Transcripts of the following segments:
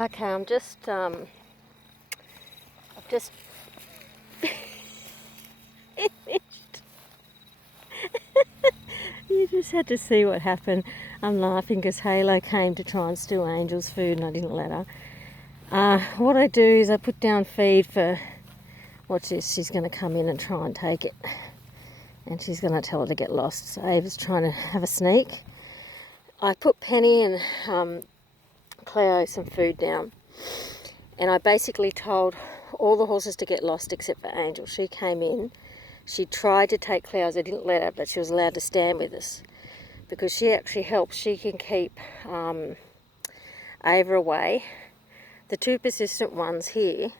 Okay, I've just finished. You just had to see what happened. I'm laughing because Halo came to try and steal Angel's food and I didn't let her. What I do is I put down feed for, watch this, she's going to come in and try and take it. And she's going to tell her to get lost. So Ava's trying to have a sneak. I put Penny and Cleo some food down. And I basically told all the horses to get lost except for Angel. She came in. She tried to take Cleo's. I didn't let her, but she was allowed to stand with us because she actually helps. She can keep Ava away. The two persistent ones here,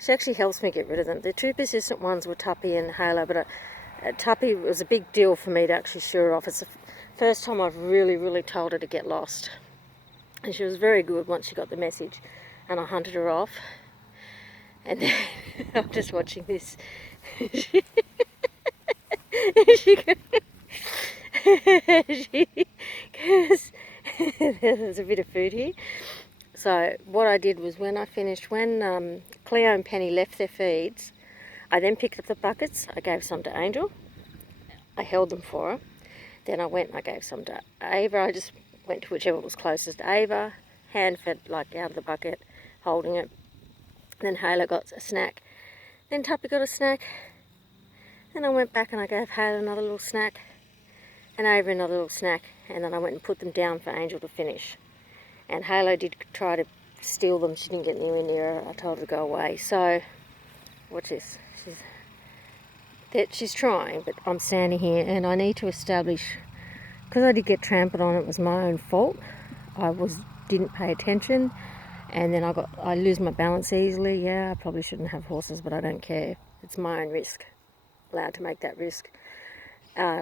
she actually helps me get rid of them. The two persistent ones were Tuppy and Halo, but Tuppy was a big deal for me to actually shoo her off. It's the first time I've really told her to get lost. And she was very good once she got the message, and I hunted her off. And then I'm just watching this. she goes, there's a bit of food here. So what I did was when Cleo and Penny left their feeds, I then picked up the buckets. I gave some to Angel. I held them for her. Then I went and I gave some to Ava. I just went to whichever was closest to Ava, hand fed like out of the bucket, holding it. Then Halo got a snack. Then Tuppy got a snack. Then I went back and I gave Halo another little snack and Ava another little snack. And then I went and put them down for Angel to finish. And Halo did try to steal them. She didn't get anywhere near her. I told her to go away. So, watch this. She's trying, but I'm standing here and I need to establish, because I did get trampled on, it was my own fault. Didn't pay attention. And then I lose my balance easily. Yeah, I probably shouldn't have horses, but I don't care. It's my own risk. Allowed to make that risk,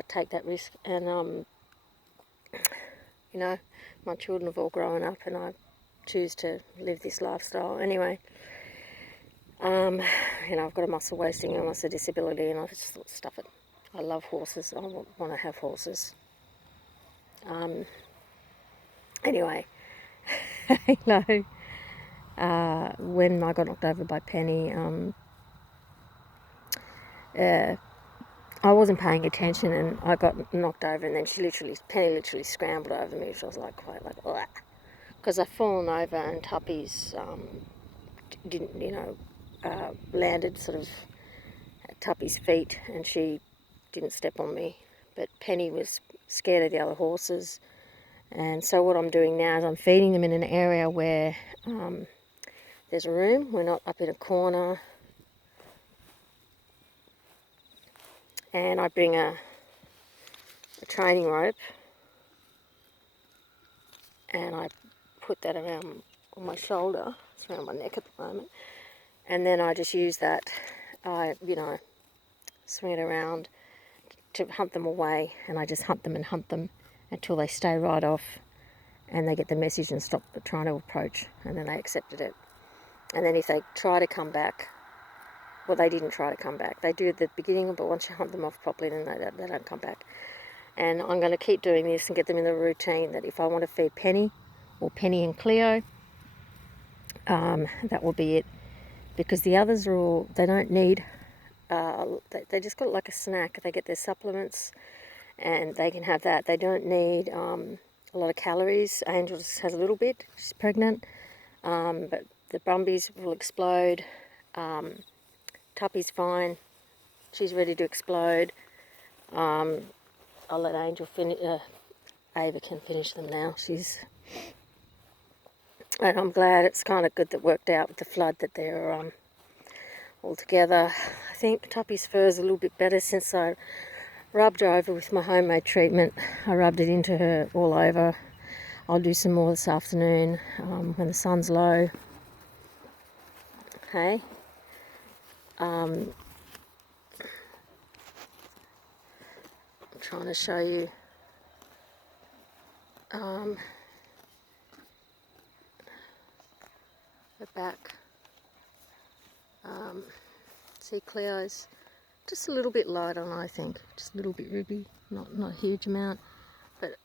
take that risk. And, my children have all grown up and I choose to live this lifestyle. Anyway, I've got a muscle wasting illness, a disability, and I just thought, stuff it. I love horses. I want to have horses. Anyway, Halo. When I got knocked over by Penny, I wasn't paying attention and I got knocked over, and then Penny literally scrambled over me, which I was like quite like, ugh. Because I'd fallen over and Tuppy's didn't, landed sort of at Tuppy's feet and she didn't step on me. But Penny was scared of the other horses. And so what I'm doing now is I'm feeding them in an area where there's a room. We're not up in a corner. And I bring a training rope and I put that around on my shoulder. It's around my neck at the moment. And then I just use that, swing it around to hunt them away. And I just hunt them until they stay right off and they get the message and stop trying to approach. And then they accepted it. And then if they try to come back, well, they didn't try to come back. They do at the beginning, but once you hunt them off properly, then they don't come back. And I'm going to keep doing this and get them in the routine that if I want to feed Penny or Penny and Cleo, that will be it. Because the others are all, they don't need, they just got like a snack. They get their supplements and they can have that. They don't need a lot of calories. Angel just has a little bit. She's pregnant. But the Brumbies will explode. Tuppy's fine. She's ready to explode. I'll let Angel finish. Ava can finish them now. And I'm glad it's kind of good that worked out with the flood that they're all together. I think Tuppy's fur is a little bit better since I rubbed her over with my homemade treatment. I rubbed it into her all over. I'll do some more this afternoon when the sun's low. Okay. I'm trying to show you the back. See, Cleo's just a little bit light on, I think. Just a little bit ribby, not a huge amount. But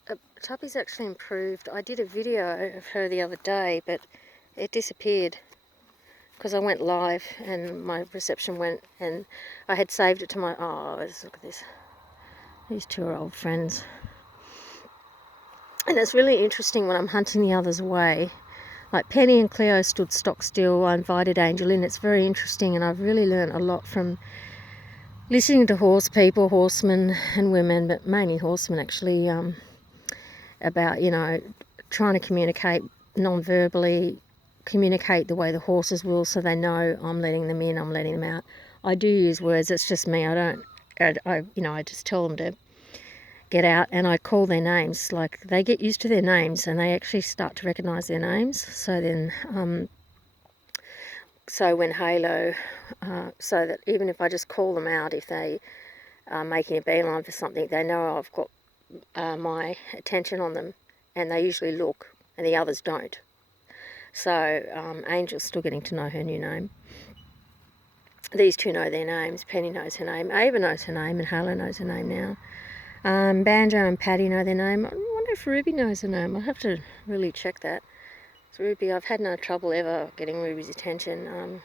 Tuppy's actually improved. I did a video of her the other day, but It disappeared because I went live and my reception went, and I had saved it to my, oh, let's look at this. These two are old friends. And it's really interesting when I'm hunting the others away. Like Penny and Cleo stood stock still. I invited Angel in. It's very interesting, and I've really learned a lot from listening to horse people, horsemen and women, but mainly horsemen actually, about, you know, trying to communicate non-verbally, communicate the way the horses will so they know I'm letting them in, I'm letting them out. I do use words, it's just me. I just tell them to get out, and I call their names. Like, they get used to their names and they actually start to recognise their names. So then, so when Halo, so that even if I just call them out, if they are making a beeline for something, they know I've got my attention on them, and they usually look, and the others don't. So Angel's still getting to know her new name. These two know their names. Penny knows her name. Ava knows her name, and Halo knows her name now. Banjo and Patty know their name. I wonder if Ruby knows her name. I'll have to really check that. So Ruby, I've had no trouble ever getting Ruby's attention.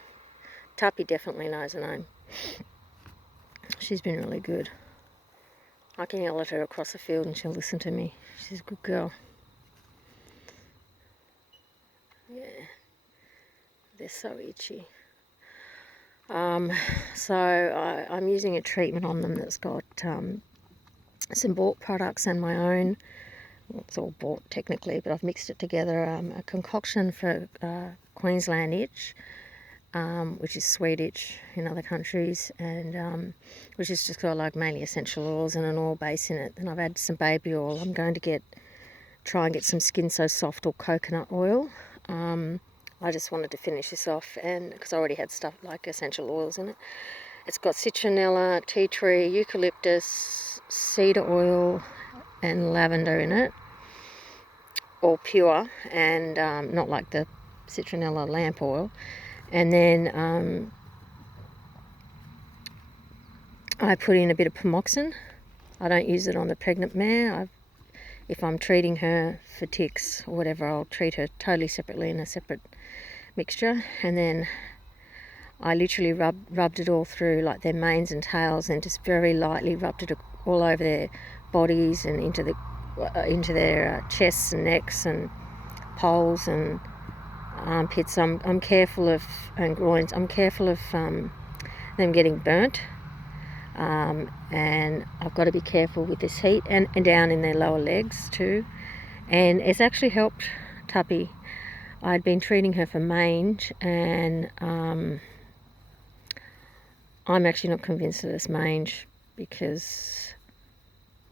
Tuppy definitely knows her name. She's been really good. I can yell at her across the field and she'll listen to me. She's a good girl. Yeah, they're so itchy. So I'm using a treatment on them that's got some bought products and my own. Well, it's all bought technically, but I've mixed it together. A concoction for Queensland itch, which is sweet itch in other countries, and which is just got like mainly essential oils and an oil base in it. And I've added some baby oil. I'm going to try and get some Skin So Soft or coconut oil. I just wanted to finish this off, and because I already had stuff like essential oils in it. It's got citronella, tea tree, eucalyptus, cedar oil, and lavender in it, all pure, and not like the citronella lamp oil. And then I put in a bit of pomoxin. I don't use it on the pregnant mare. If I'm treating her for ticks or whatever, I'll treat her totally separately in a separate mixture. And then I literally rubbed it all through, like their manes and tails, and just very lightly rubbed it all over their bodies and into their chests and necks and poles and armpits. I'm careful of, and groins. I'm careful of them getting burnt. And I've got to be careful with this heat, and down in their lower legs too. And it's actually helped Tuppy. I'd been treating her for mange, and I'm actually not convinced that it's mange, because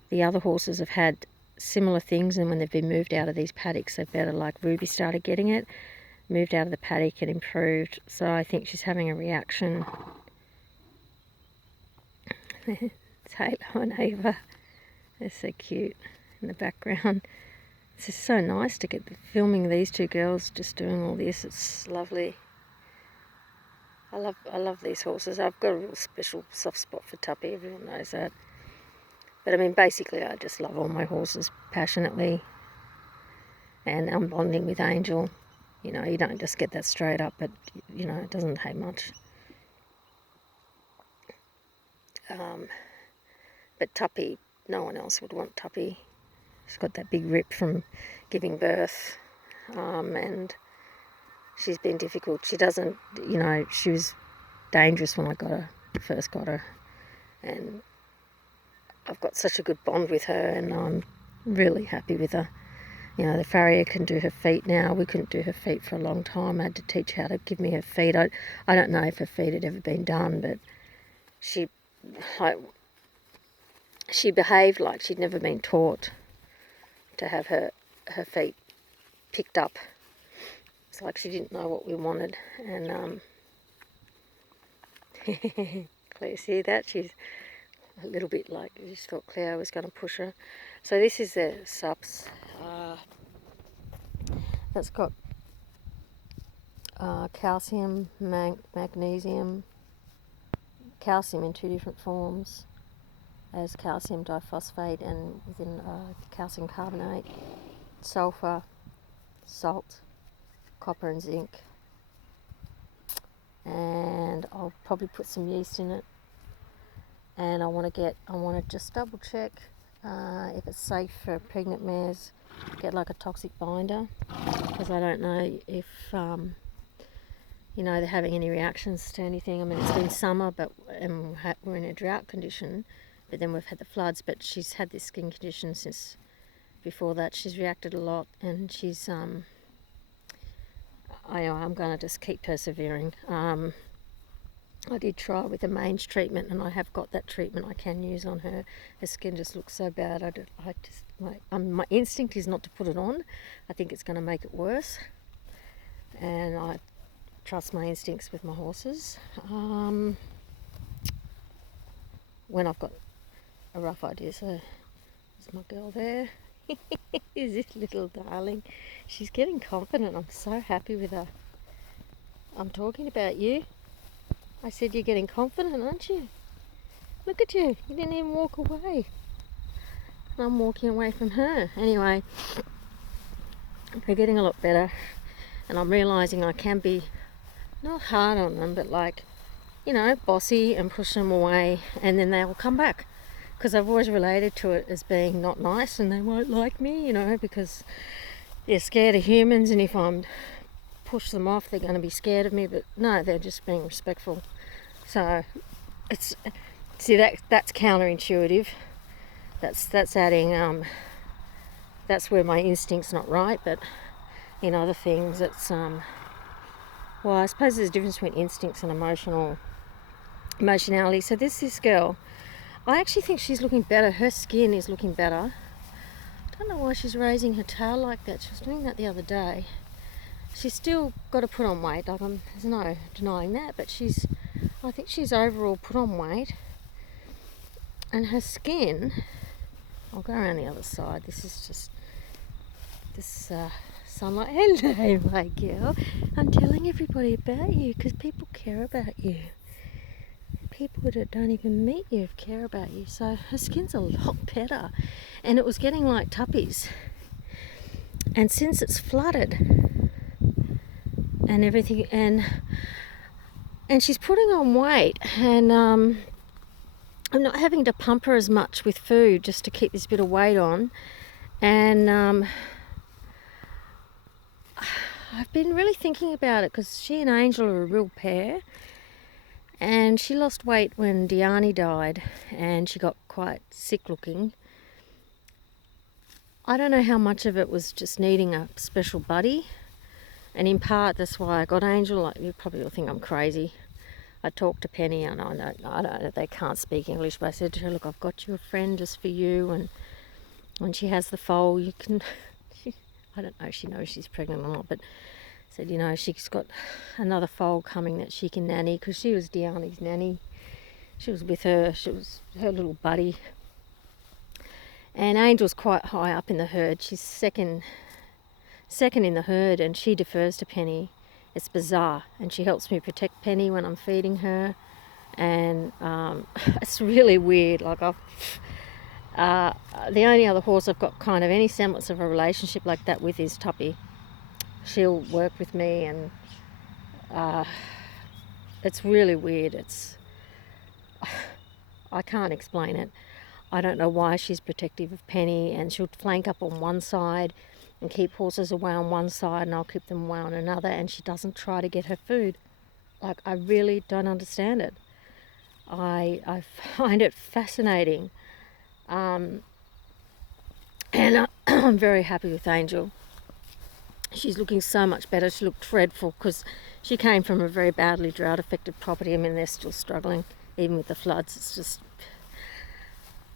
the other horses have had similar things, and when they've been moved out of these paddocks, they're better. Like Ruby started getting it, moved out of the paddock and improved. So I think she's having a reaction. It's Halo and Ava. They're so cute in the background. It's just so nice to get filming these two girls just doing all this. It's lovely. I love these horses. I've got a real special soft spot for Tuppy. Everyone knows that. But I mean, basically, I just love all my horses passionately. And I'm bonding with Angel. You know, you don't just get that straight up, but, you know, it doesn't take much. But Tuppy, no one else would want Tuppy. She's got that big rip from giving birth, and she's been difficult. She doesn't, you know, she was dangerous when I first got her, and I've got such a good bond with her, and I'm really happy with her. You know, the farrier can do her feet now. We couldn't do her feet for a long time. I had to teach her how to give me her feet. I don't know if her feet had ever been done, but she behaved like she'd never been taught to have her feet picked up. It's like she didn't know what we wanted. And Claire, see that? She's a little bit like, I just thought Claire was going to push her. So this is the sups. That's got calcium, magnesium, calcium in two different forms, as calcium diphosphate and within calcium carbonate, sulfur, salt, copper and zinc, and I'll probably put some yeast in it. And I want to just double check if it's safe for pregnant mares. Get like a toxic binder, because I don't know if they're having any reactions to anything. I mean, it's been summer, but we're in a drought condition, but then we've had the floods. But she's had this skin condition since before that. She's reacted a lot, and she's I'm going to just keep persevering. I did try with a mange treatment, and I have got that treatment I can use on her. Her skin just looks so bad. My instinct is not to put it on. I think it's going to make it worse, and I trust my instincts with my horses. When I've got a rough idea. So there's my girl there. Is this little darling? She's getting confident. I'm so happy with her. I'm talking about you. I said you're getting confident, aren't you? Look at you. You didn't even walk away. And I'm walking away from her. Anyway, they're getting a lot better. And I'm realising I can be not hard on them, but bossy and push them away, and then they'll come back. Because I've always related to it as being not nice, and they won't like me, because they're scared of humans, and if I'm push them off, they're going to be scared of me. But no, they're just being respectful. So that's counterintuitive. That's adding that's where my instinct's not right. But in other things, it's I suppose there's a difference between instincts and emotionality. So this girl, I actually think she's looking better. Her skin is looking better. I don't know why she's raising her tail like that. She was doing that the other day. She's still got to put on weight. There's no denying that. But I think she's overall put on weight. And her skin, I'll go around the other side. This is just this sunlight. Hello, my girl. I'm telling everybody about you because people care about you. People that don't even meet you care about you. So her skin's a lot better. And it was getting like tuppies. And since it's flooded and everything, and she's putting on weight, and I'm not having to pump her as much with food just to keep this bit of weight on. And I've been really thinking about it because she and Angel are a real pair. And she lost weight when Diani died, and she got quite sick looking. I don't know how much of it was just needing a special buddy, and in part that's why I got Angel. Like, you probably will think I'm crazy. I talked to Penny, and I know they can't speak English, but I said to her, look, I've got you a friend just for you, and when she has the foal, you can... I don't know if she knows she's pregnant or not, but said, she's got another foal coming that she can nanny, because she was Diani's nanny. She was with her. She was her little buddy. And Angel's quite high up in the herd. She's second in the herd, and she defers to Penny. It's bizarre, and she helps me protect Penny when I'm feeding her, and it's really weird. Like the only other horse I've got kind of any semblance of a relationship like that with is Tuppy. She'll work with me, and it's really weird. I can't explain it. I don't know why she's protective of Penny, and she'll flank up on one side and keep horses away on one side, and I'll keep them away on another, and she doesn't try to get her food. Like, I really don't understand it. I find it fascinating. And I'm very happy with Angel. She's looking so much better. She looked dreadful because she came from a very badly drought-affected property. I mean, they're still struggling, even with the floods. It's just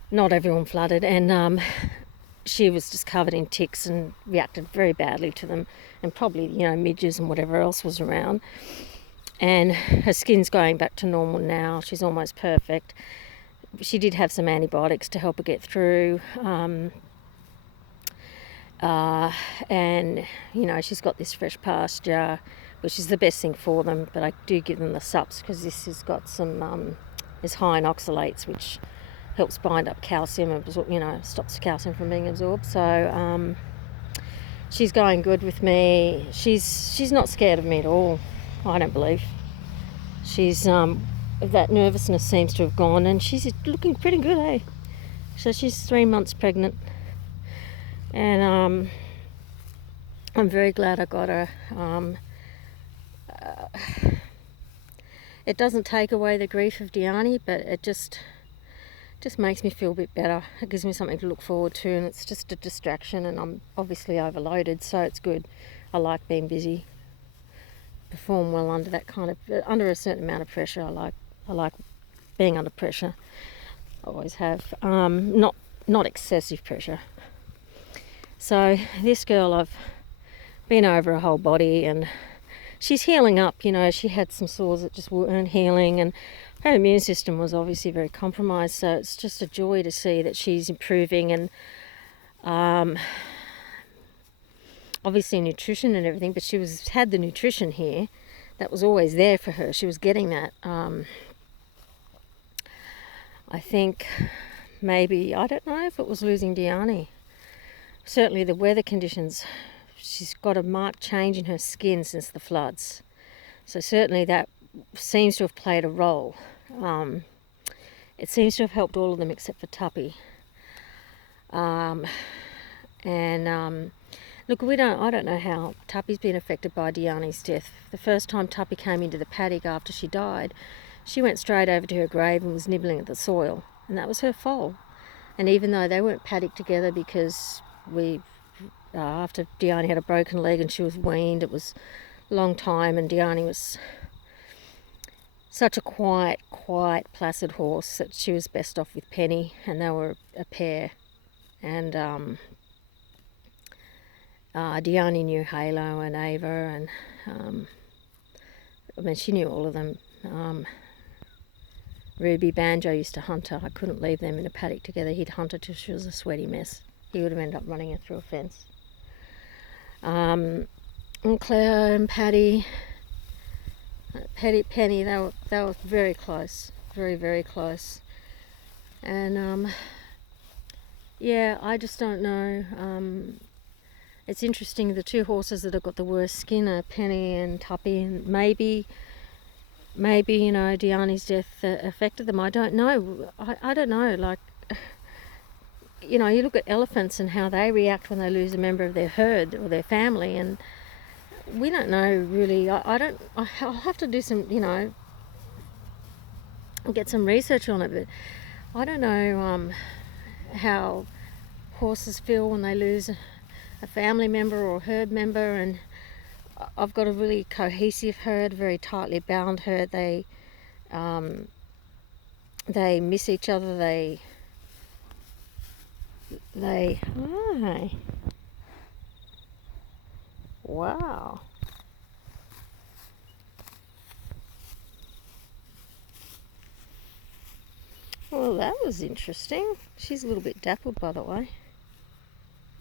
not everyone flooded, and she was just covered in ticks and reacted very badly to them, and probably, midges and whatever else was around. And her skin's going back to normal now. She's almost perfect. She did have some antibiotics to help her get through. And she's got this fresh pasture, which is the best thing for them, but I do give them the sups because this has got some is high in oxalates, which helps bind up calcium and stops calcium from being absorbed. So she's going good with me. She's not scared of me at all, I don't believe. She's that nervousness seems to have gone, and she's looking pretty good, eh? So she's 3 months pregnant, and I'm very glad I got her. It doesn't take away the grief of Diani, but it just makes me feel a bit better. It gives me something to look forward to, and it's just a distraction, and I'm obviously overloaded, so it's good. I like being busy. Perform well under that kind of, under a certain amount of pressure. I like being under pressure. I always have. Not excessive pressure. So this girl, I've been over her whole body, and she's healing up. You know, she had some sores that just weren't healing, and her immune system was obviously very compromised. So it's just a joy to see that she's improving, and obviously nutrition and everything. But she had the nutrition here that was always there for her. She was getting that. I think maybe, I don't know if it was losing Diani. Certainly the weather conditions. She's got a marked change in her skin since the floods. So certainly that seems to have played a role. It seems to have helped all of them except for Tuppy. Look, I don't know how Tuppy's been affected by Diani's death. The first time Tuppy came into the paddock after she died, she went straight over to her grave and was nibbling at the soil, and that was her foal. And even though they weren't paddocked together because after Diani had a broken leg and she was weaned, it was a long time, and Diani was such a quiet, placid horse that she was best off with Penny, and they were a pair. And Diani knew Halo and Ava, and she knew all of them. Ruby, Banjo used to hunt her. I couldn't leave them in a paddock together. He'd hunt her till she was a sweaty mess. He would have ended up running her through a fence. And Claire and Penny, they were very close, very close. And I just don't know. It's interesting, the two horses that have got the worst skin are Penny and Tuppy, and maybe Diani's death affected them. I don't know. I don't know. Like, you look at elephants and how they react when they lose a member of their herd or their family, and we don't know really. I'll have to do some, get some research on it, but I don't know how horses feel when they lose a family member or a herd member. And I've got a really cohesive herd, very tightly bound herd. They miss each other. They hi. Wow. Well, that was interesting. She's a little bit dappled, by the way.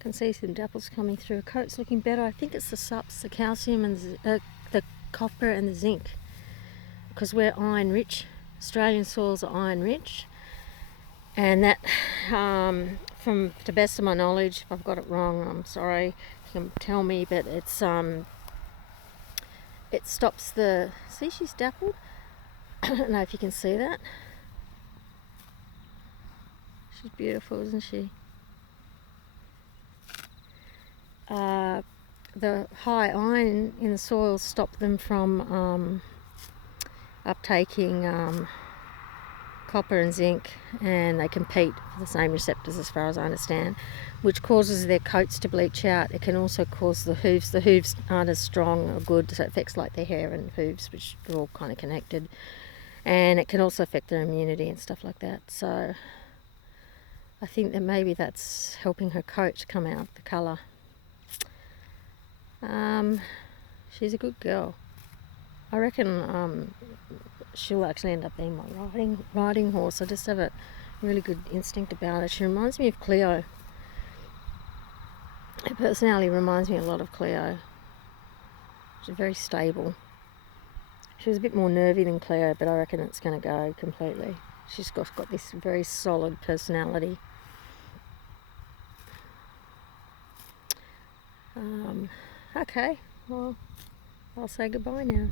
Can see some dapples coming through. Her coat's looking better. I think it's the sups, the calcium, and the copper and the zinc, because we're iron rich. Australian soils are iron rich, and that, from the best of my knowledge, if I've got it wrong, I'm sorry. You can tell me, but it's it stops the. See, she's dappled. I don't know if you can see that. She's beautiful, isn't she? The high iron in the soil stop them from uptaking copper and zinc, and they compete for the same receptors, as far as I understand, which causes their coats to bleach out. It can also cause the hooves. The hooves aren't as strong or good, so it affects like their hair and hooves, which are all kind of connected. And it can also affect their immunity and stuff like that. So I think that maybe that's helping her coat come out, the colour. She's a good girl. I reckon she'll actually end up being my riding horse. I just have a really good instinct about her. She reminds me of Cleo. Her personality reminds me a lot of Cleo. She's very stable. She was a bit more nervy than Cleo, but I reckon it's going to go completely. She's got this very solid personality. Okay, well, I'll say goodbye now.